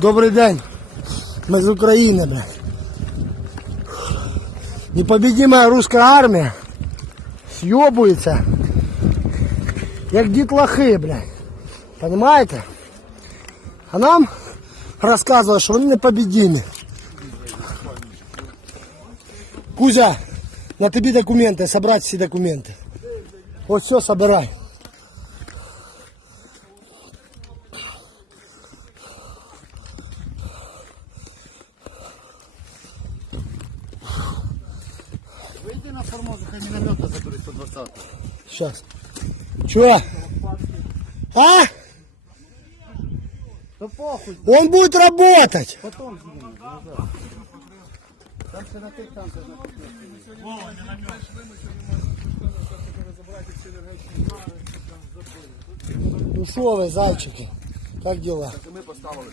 Добрий день. Ми з України, блядь. Непобедимая русская армія съебується, як дітлахи, блядь. Понимаете? А нам розказують, що вони непобедимі. Кузя, на тобі документи, собрати всі документи. Ось все, собирай. Вийди на формозу, хай міномета забери 120. Сейчас. Чё? А? То похуй, Он будет работать. потом знімемо. назад. Там все на тих, на тих. Ну что вы, зайчики? Как дела? Ми поставили.